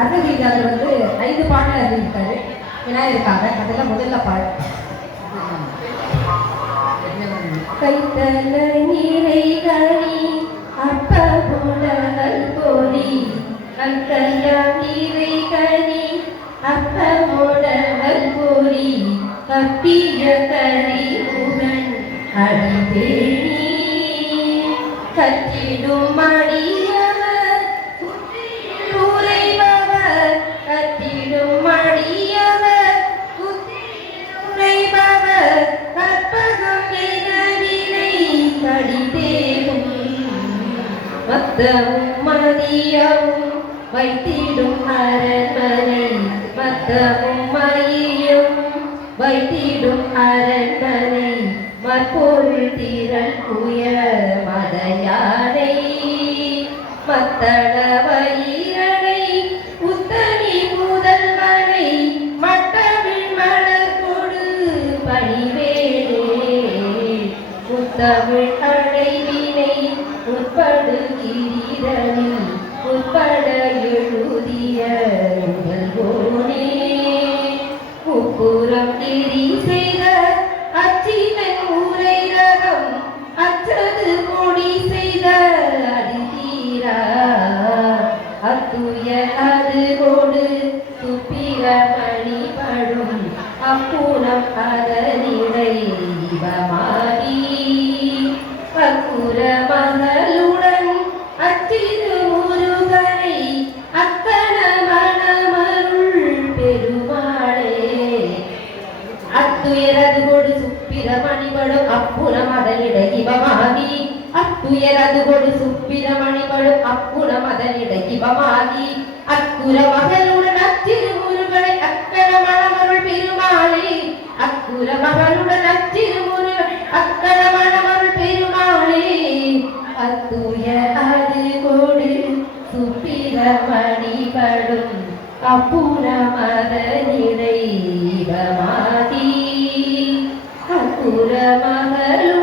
அருணகிரிநாதர் வந்து 5 பாடல் எழுதியிருக்காரு. விநாயகருக்காக. அதெல்லாம் முதல்ல பாடு. கைத்தல நீரை கனி அப்பமுடல் பொறி கைத்தல நீரை கனி அப்பமுடல் பொறி கப்பிய கரி உடன் அடிதேனி கற்றிடும் மடியவர் உரைபவர் கற்றிடும் மடியவர் உரைபவர் கற்பகம் வினை கடிதேனும் மத்தமும் மதியமும் வைத்திடும் அரண்மனை மத்தமும் மதியும் வைத்திடும் அரண்மனை மற்பொருள் திரள் புய மதையானை மத்தள வயிறனை உத்தமி முதல்வனை மட்டமிழ் மலர் கொடு பணிவேனே முத்தமிழ் அடைவினை உட்படுகிறீரனில் உட்பட எழுதிய உங்கள்கோனே முப்புறம் எரி செய்த அச்சிவன் ஊரை ரகம் அச்சது கொடி செய்த அதிதீரா அத்துய அது கொடு துப்பிர மணி படும் அப்புறம் அதனிடை இவமாகி அக்குற மகளுடன் அச்சிது முருகனை அத்தன மணமருள் பெருமாளே அத்துயரது கொடு சுப்பிரமணிபடும் அப்புறம் அதனிட இவமாகி அத்துயரது கொடு சுப்பிரமணிபடும் அப்புறம் அதனிட இவமாகி அக்குற மகளுடன் அச்சிறு முருகனை அக்கன மணமருள் பெருமாளே அக்குற மகளுடன் அச்சிறு முருகன் அக்கன மணமருள் பெருமாளே அத்துய அது கொடு சுப்பிரமணிபடும் அப்புறம் அதனிடை இவமாகி அக்குற மகளுடன்